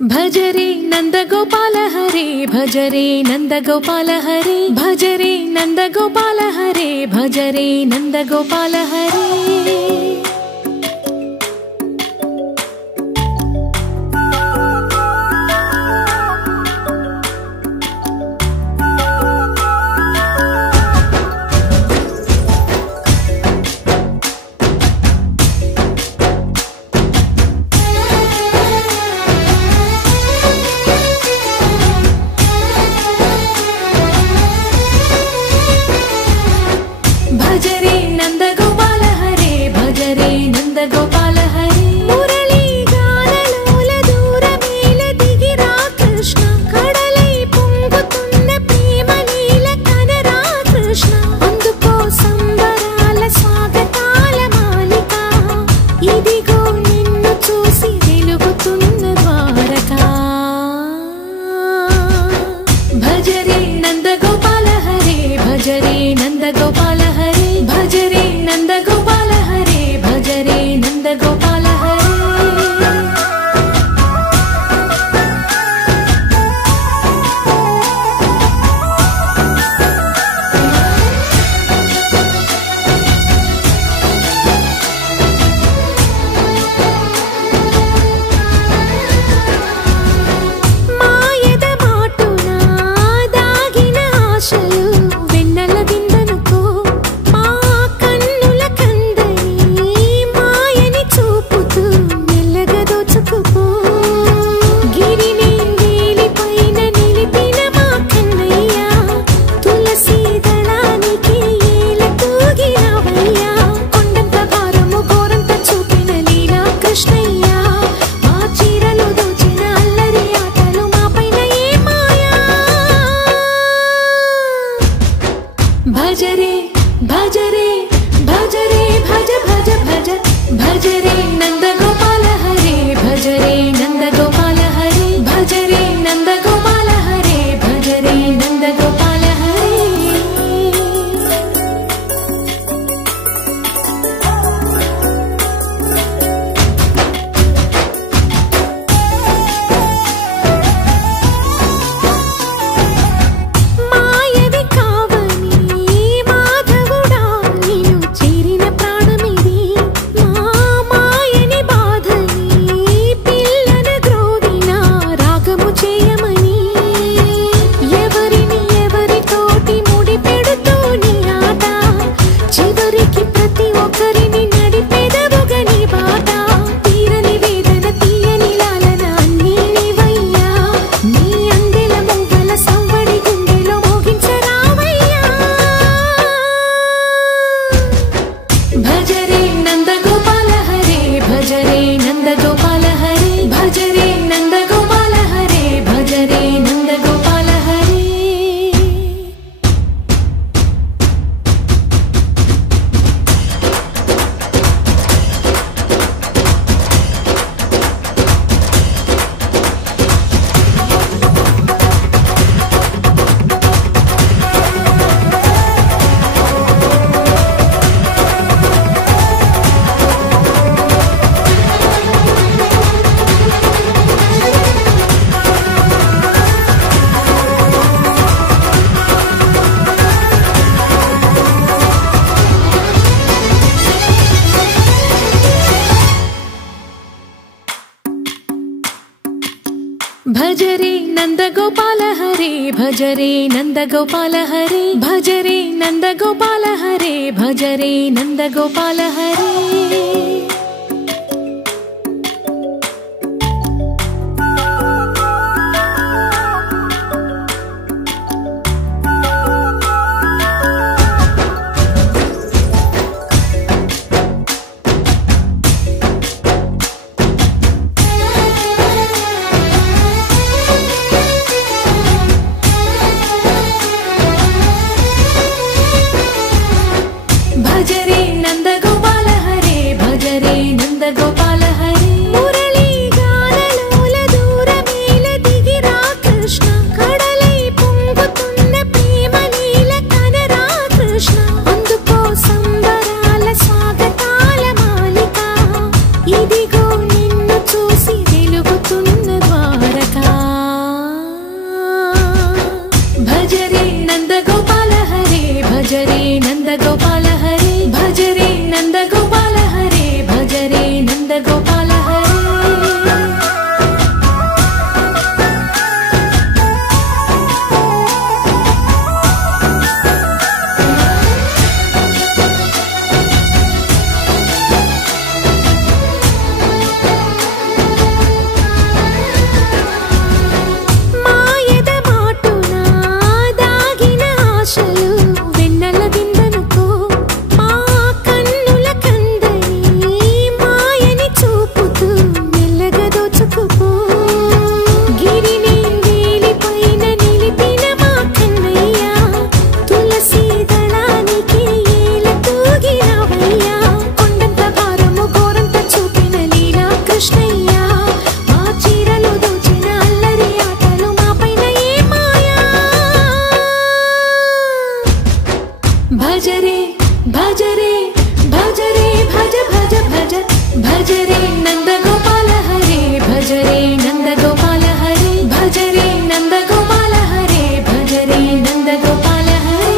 भजरे नंदगोपाल हरे भजरे नंदगोपाल हरे भजरे नंदगोपाल हरे भजरे नंदगोपाल हरे भजरे नंदगोपाल हरे भजरे नंदगोपाल हरे मुरली गानलोल दूरमेल दिगिरा कृष्ण कड़लै పొంగుతున్న ప్రేమలీల కనరా కృష్ణ అందుకో సంబరాల స్వాగతాల మాలిక ఇదిగో నిన్ను చూసి వెలుగుతున్న ద్వారకా भजरे नंदगोपाल हरे भजरे नंदगोपाल हरे भजरे नंदगोपाल हरे भजरे नंदगोपाल हरे మాయద మాటున దాగిన ఆశలు వెన్నెల విందనుకో మా కన్నుల కందని మాయని చూపుతూ మెల్లగా దోచుకుపో గిరిని వేలిపైన నిలిపిన మా కన్నయ్య తులసి దళానికి ఏల తూగినవయ్యా కొండంత భారము గోరంత చూపిన లీలా కృష్ణయ్య మా చీరలు దోచిన అల్లరి ఆటలు మాపైన ఏ మాయా भजरे भजरे भजरे भज भज भज भजरे नंदगोपाल हरे भजरे नंदगोपाल हरे भजरे नंदगोपाल हरे भजरे नंदगोपाल हरे మాయవి కావని మాధవుడా నిన్ను చేరిన ప్రాణమిది మా మాయని బాధని పిల్లన గ్రోవిన రాగము చేయమని ఎవరిని ఎవరితోటి ముడి పెడుతూ నీ ఆట చివరికి ప్రతి ఒక్కరిని నడిపెదవుగని బాట తీరని వేదన తీయని లాలన అన్నీ నీవయ్యా నీ అందెల మొగ్గల సవ్వడి గుండెలో మోగించరావయ్యా भजरे नंदगोपाल हरे भजरे नंदगोपाल हरे भजरे नंदगोपाल हरे भजरे नंदगोपाल हरे भजरे नंदगोपाल हरे भजरे नंदगोपाल हरे भजरे नंदगोपाल हरे भजरे नंदगोपाल हरे भजरे नंदगोपाल हरे भज నందగోపాల హరే భజ రే నందగోపాల హరే భజ రే నందగోపాల హరే భజ రే నందగోపాల హరే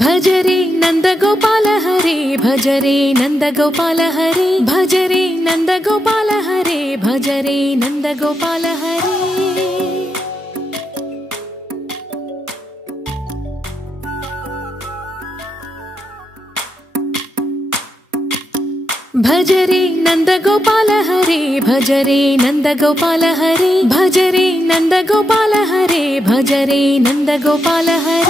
भज रे नंदगोपाल हरे भज रे नंदगोपाल हरे भज रे नंदगोपाल हरे भज रे नंदगोपाल हरे भज रे नंदगोपाल हरे भज रे नंदगोपाल हरे भज रे नंदगोपाल हरे भज रे नंदगोपाल हरे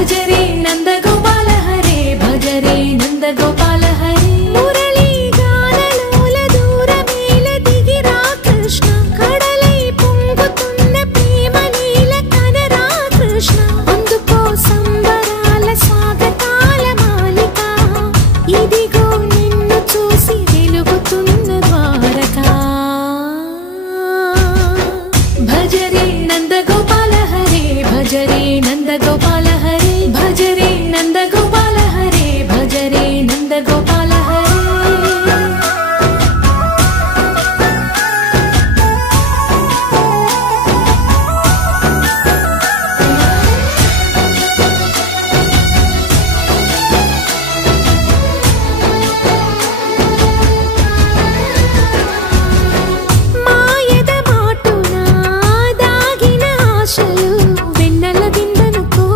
भज रे नंदगोपाल हरे भज रे नंदगोपाल हरे मुरली गानलोल दूरमेल दिगिरा कृष्ण कड़लै పొంగుతున్న ప్రేమ నీల కనరా కృష్ణ అందుకో సంబరాల స్వాగతాల మాలిక ఇదిగో నిన్ను చూసి వెలుగుతున్న ద్వారకా భజ రే నందగోపాల హరే భజ రే నందగోపాల हरे भज रे नंदगोपाल हरे भज रे नंदगोपाल हरे మాయద మాటున దాగిన ఆశలు వెన్నెల దిందనుకో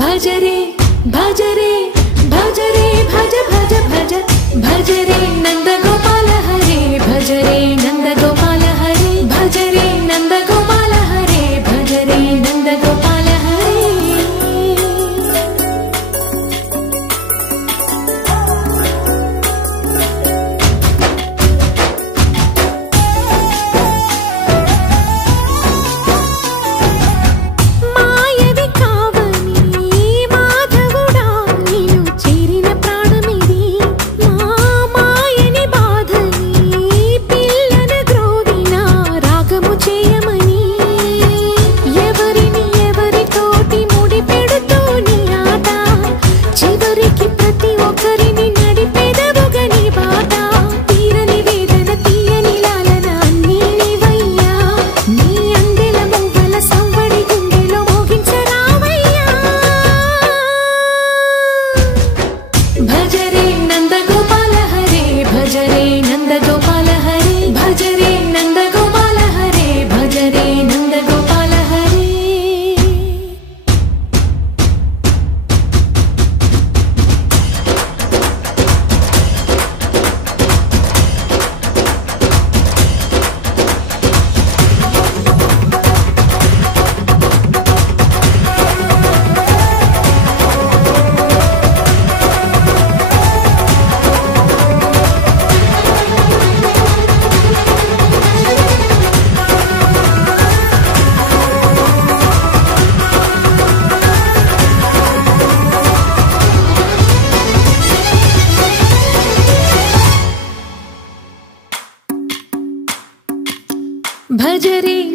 भज रे भज रे भज रे भज भज भज भज रे नंदगोपाल हरे भज रे नंदगोपाल हरे भज रे नंदगोपाल हरे भज रे नंदगोपाल हरे మాయని బాధని పిల్లన గ్రోవినా రాగము చేయమని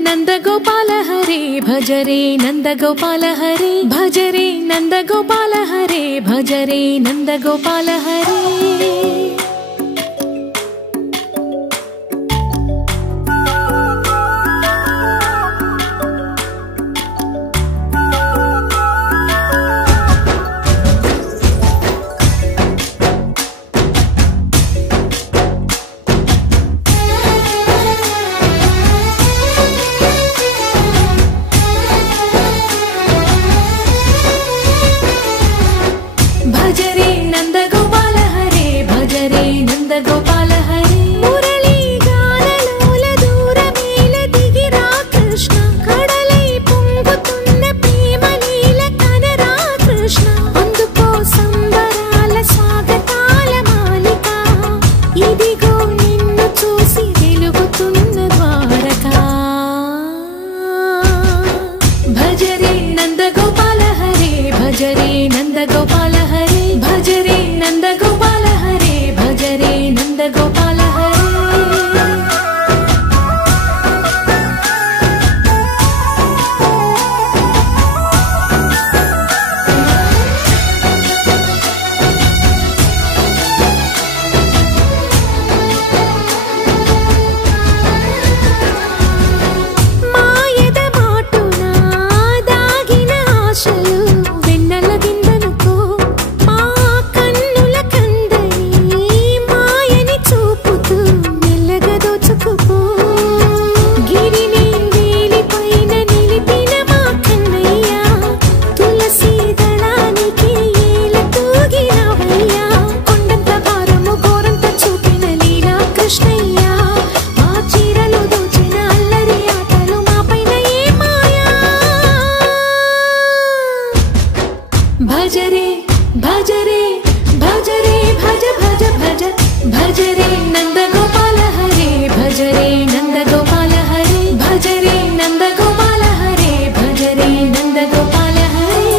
नंद गोपाल हरे भज रे नंद गोपाल हरे भज रे नंद गोपाल हरे भज रे नंद गोपाल हरे भज रे नंद गोपाल हरे भज रे नंद गोपाल हरे मुरली गानलोल दूरमेल दिगिरा कृष्ण कड़लै పొంగుతున్న ప్రేమ లీల కనరా కృష్ణ అందుకో సంబరాల స్వాగతాల మాలిక ఇదిగో నిన్ను చూసి వెలుగుతున్న ద్వారకా భజ రే నంద గోపాల హరే భజ రే నంద గోపాల भज रे नंद गोपाल हरे भज रे नंद गोपाल हरे మాయద మాటునా దాగిన ఆశలు వెన్నెల విందనుకో भज रे भज रे भज रे भज भज भज भज रे नंद गोपाल हरे भज रे नंद गोपाल हरे भज रे नंद गोपाल हरे भज रे नंद गोपाल हरे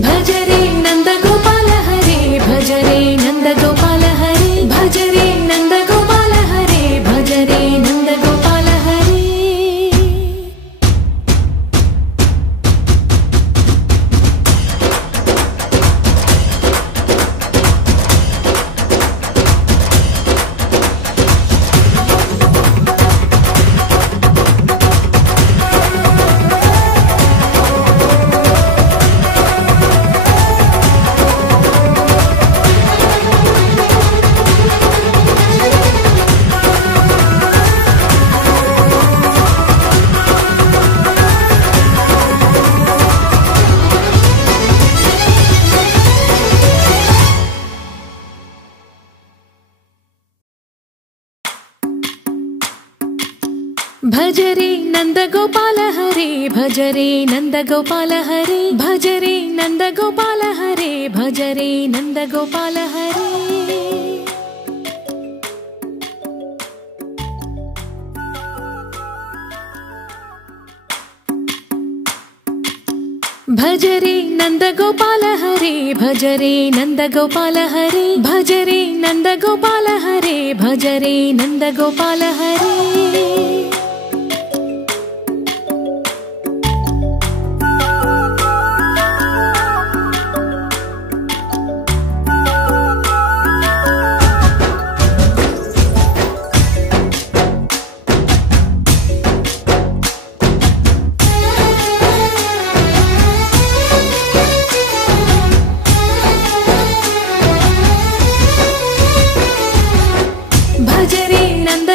भज रे नंद गोपाल हरे भज रे नंद गोपाल हरे भज रे नंद गोपाल हरे भज रे नंद गोपाल हरे भज रे नंद गोपाल हरे भज रे नंद गोपाल हरे भज रे नंद गोपाल हरे भज रे नंद गोपाल हरे भज रे नंद गोपाल हरे भज रे नंद गोपाल हरे भज रे नंद गोपाल हरे भज रे नंद गोपाल हरे भज रे नंद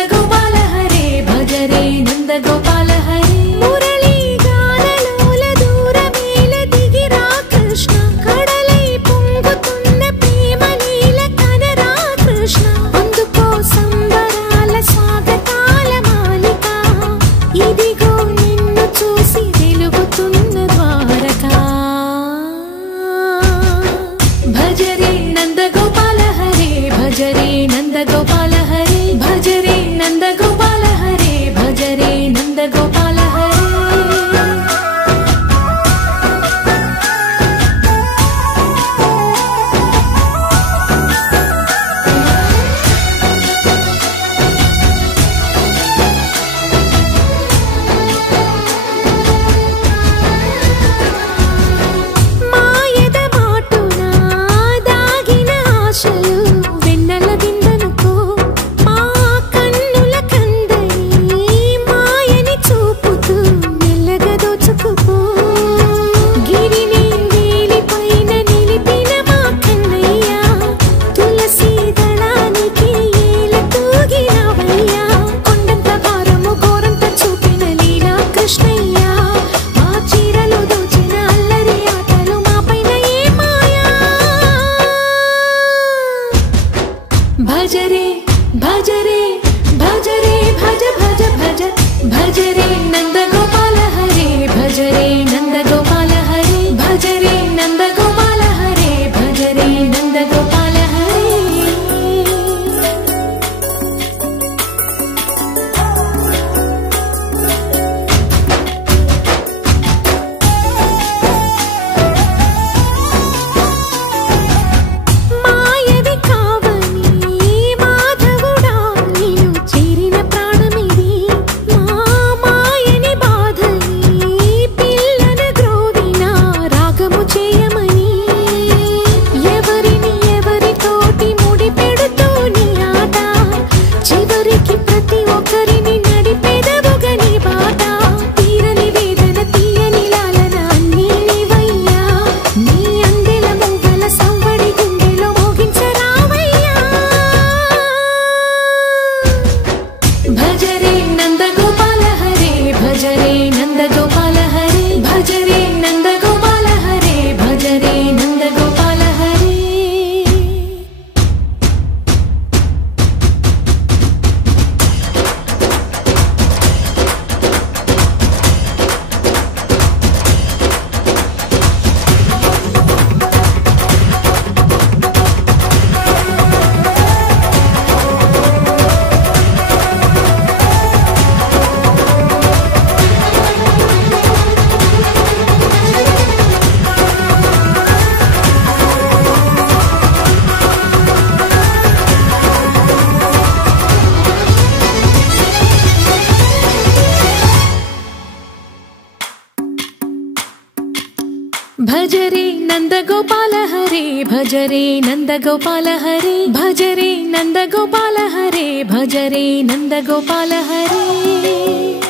भज रे नंद गोपाल हरे भज रे नंद गोपाल हरे भज रे नंद गोपाल हरे भज रे नंद गोपाल हरे।